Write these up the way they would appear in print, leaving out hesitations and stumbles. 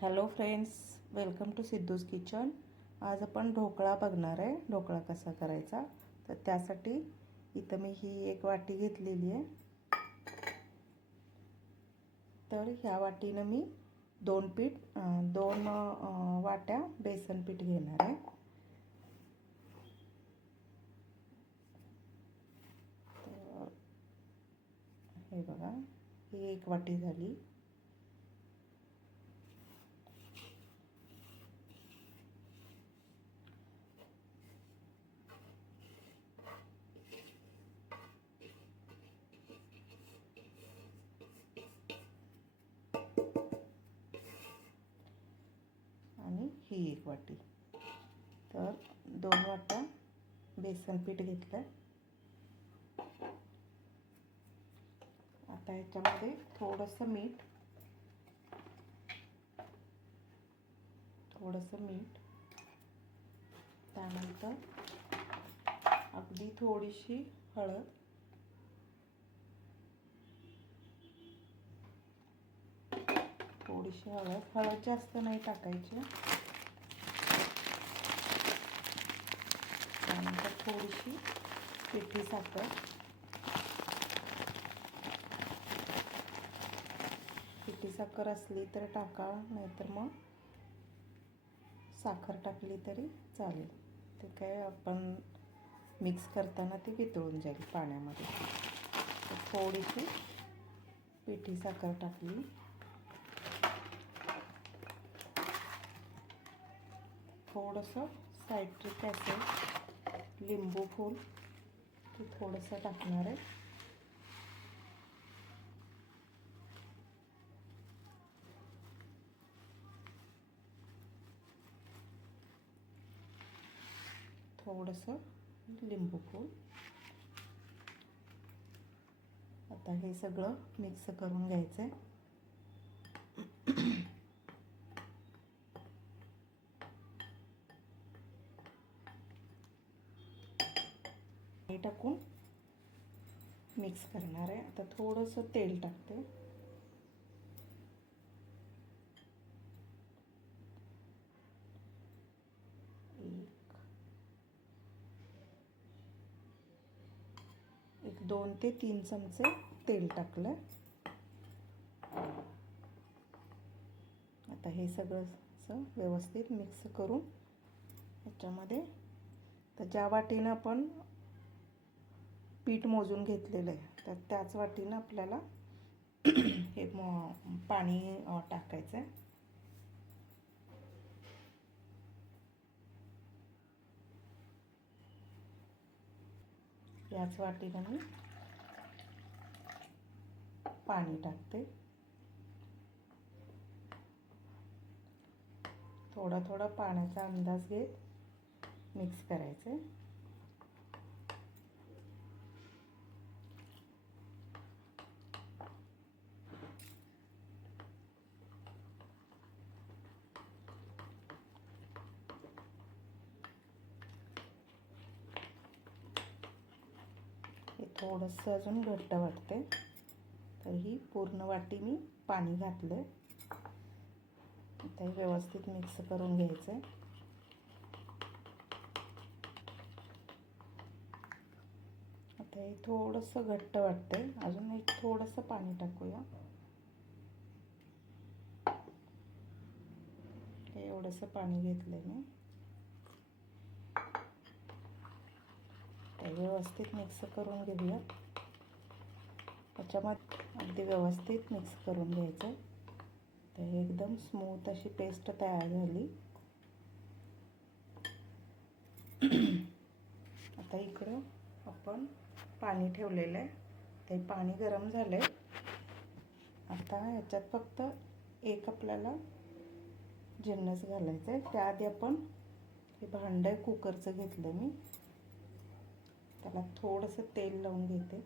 Hello friends, welcome to Siddhu's kitchen. आज आपण ढोकळा बघणार आहे. ढोकळा कसा करायचा. तर त्यासाठी इथं मी ही एक वाटी घेतलेली आहे. तर ह्या वाटीनं मी दोन वाट्या बेसन पीठ घेणार आहे. तर हे बघा, ही एक वाटी झाली. आणि ही एक वाटी. तर 2 वाट्या बेसन पीठ घेतलं. आता याच्यामध्ये थोडंसं मीठ, त्यानंतर अगदी थोडीशी हळद, हळद जास्त नाही टाकायची. त्यानंतर थोडीशी पिठी साखर, असली तर टाका, नाहीतर मग साखर टाकली तरी चालेल. ते काय आपण मिक्स करताना ती वितळून जाईल पाण्यामध्ये. तर थोडीशी पिठी साखर टाकली. थोडंसं सायट्रिक ॲसिड, लिंबू फूल ते थोडंसं टाकणार आहे. थोडंसं लिंबू फूल. आता हे सगळं मिक्स करून घ्यायचं आहे. हे टाकून मिक्स करणार आहे. आता थोडंसं तेल टाकते. एक 2 ते 3 चमचे तेल टाकलं. आता हे सगळं असं व्यवस्थित मिक्स करून याच्यामध्ये, तर ज्या वाटीनं आपण पीठ मोजून घेतलेलं आहे, तर त्याच वाटीनं आपल्याला हे पाणी टाकायचं आहे. याच वाटीनं मी पाणी टाकते. थोडा पाण्याचा अंदाज घेत मिक्स करायचं आहे. हे थोडंसं अजून घट्ट वाटते, तर ही पूर्ण वाटी मी पाणी घातलं. आता हे व्यवस्थित मिक्स करून घ्यायचं आहे. आता हे थोडंसं घट्ट वाटते, अजून एक थोडंसं पाणी टाकूया. हे एवढंसं पाणी घेतलंय मी. ते व्यवस्थित मिक्स करून घेऊया. त्याच्यामध्ये अगदी व्यवस्थित मिक्स करून घ्यायचं. तर एकदम स्मूथ अशी पेस्ट तयार झाली. आता इकडं आपण पाणी ठेवलेलं आहे. ते पाणी गरम झालंय. आता ह्याच्यात फक्त एक आपल्याला जिन्नस घालायचं आहे. त्याआधी आपण हे भांडं कुकरचं घेतलं मी. त्याला थोडंसं तेल लावून घेते.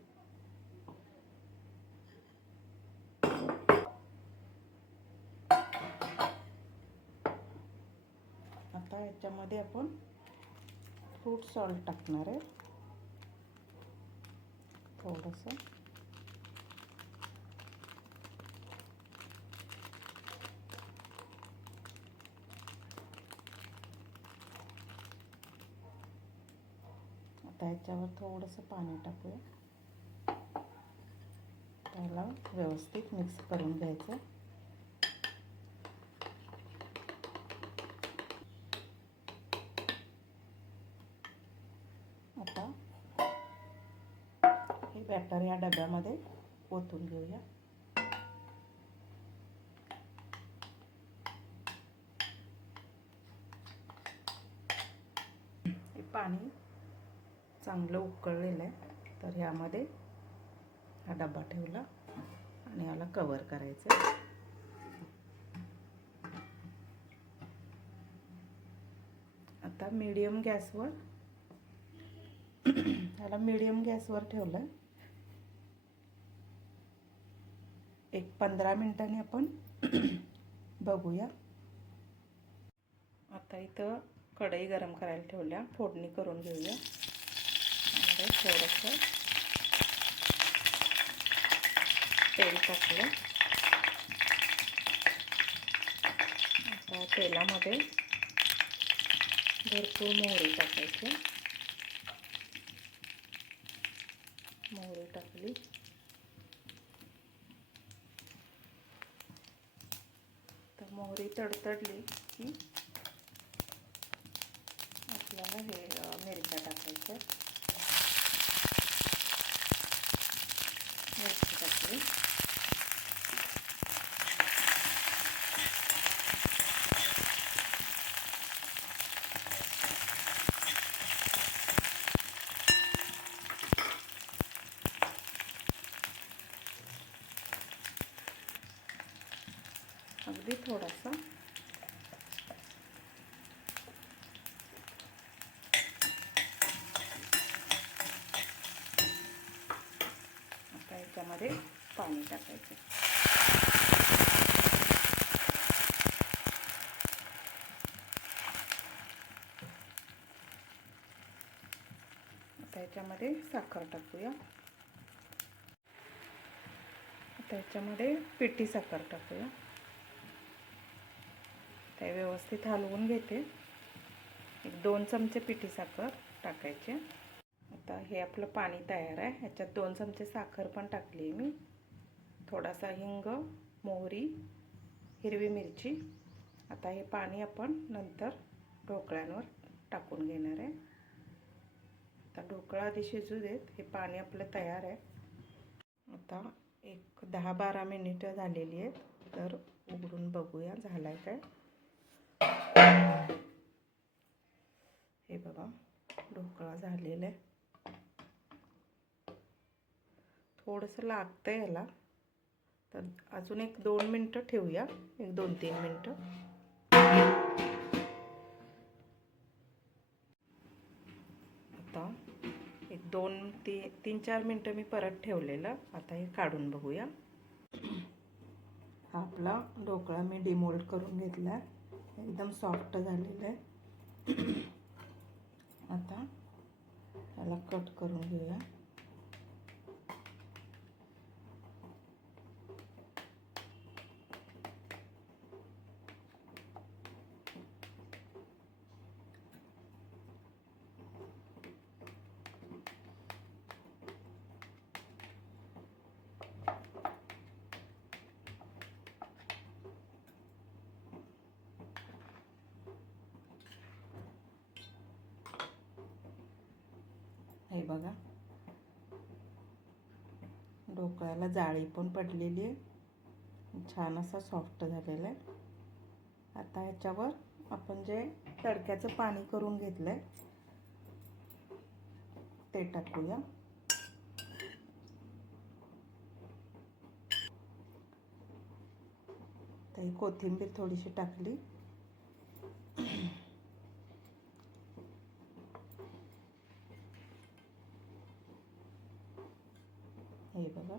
आता याच्यामध्ये आपण फ्रूट सॉल्ट टाकणार आहे. थोडंसं आता याच्यावर थोडंसं पाणी टाकूया. त्याला व्यवस्थित मिक्स करून घ्यायचं. आता हे बॅटर या डब्यामध्ये ओतून घेऊया. हे पाणी चांगलं उकळलेलं आहे, तर ह्यामध्ये हा डबा ठेवला आणि याला कव्हर करायचं. आता मीडियम गॅसवर याला मीडियम गॅसवर ठेवलं. एक 15 मिनिटांनी आपण बघूया. आता इथं कढई गरम करायला ठेवल्या. फोडणी करून घेऊया. थोडंसं तेल टाकलं. आता तेलामध्ये भरपूर मोहरी टाकायची. मोहरी टाकली. तर मोहरी तडतडली की आपल्याला हे मिरच्या टाकायच्या. मिरची टाकली. अगदी थोडासा आता याच्यामध्ये पाणी टाकायचं. आता याच्यामध्ये साखर टाकूया. आता याच्यामध्ये पिठी साखर टाकूया. ते व्यवस्थित हलवून घेते. एक 2 चमचे पिठी साखर टाकायचे. आता हे आपलं पाणी तयार आहे. ह्याच्यात 2 चमचे साखर पण टाकली आहे मी. थोडासा हिंग, मोहरी, हिरवी मिरची. आता हे पाणी आपण नंतर ढोकळ्यांवर टाकून घेणार आहे. आता ढोकळा आधी शिजू देत. हे पाणी आपलं तयार आहे. आता एक 10-12 मिनिटं झालेली आहेत. तर उघडून बघूया झालाय काय. हे बघा, ढोकळा झालेला आहे. थोडंसं लागतंय याला, तर अजून एक 2 मिनिटं ठेवूया. एक 2-3 मिनिटं. आता एक 2-3-4 मिनिटं मी परत ठेवलेलं. आता हे काढून बघूया. हा आपला ढोकळा मी डिमोल्ड करून घेतला. एकदम सॉफ्ट झालेला आहे. आता याला कट करून घेऊया. हे बघा, ढोकळ्याला जाळी पण पडलेली आहे. छान असा सॉफ्ट झालेला आहे. आता ह्याच्यावर आपण जे तडक्याचं पाणी करून घेतलंय ते टाकूया. तर कोथिंबीर थोडीशी टाकली. हे बघा,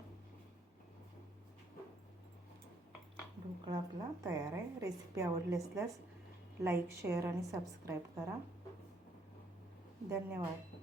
ढोकळा आपला तयार आहे. रेसिपी आवडली असल्यास लाईक, शेअर आणि सबस्क्राईब करा. धन्यवाद.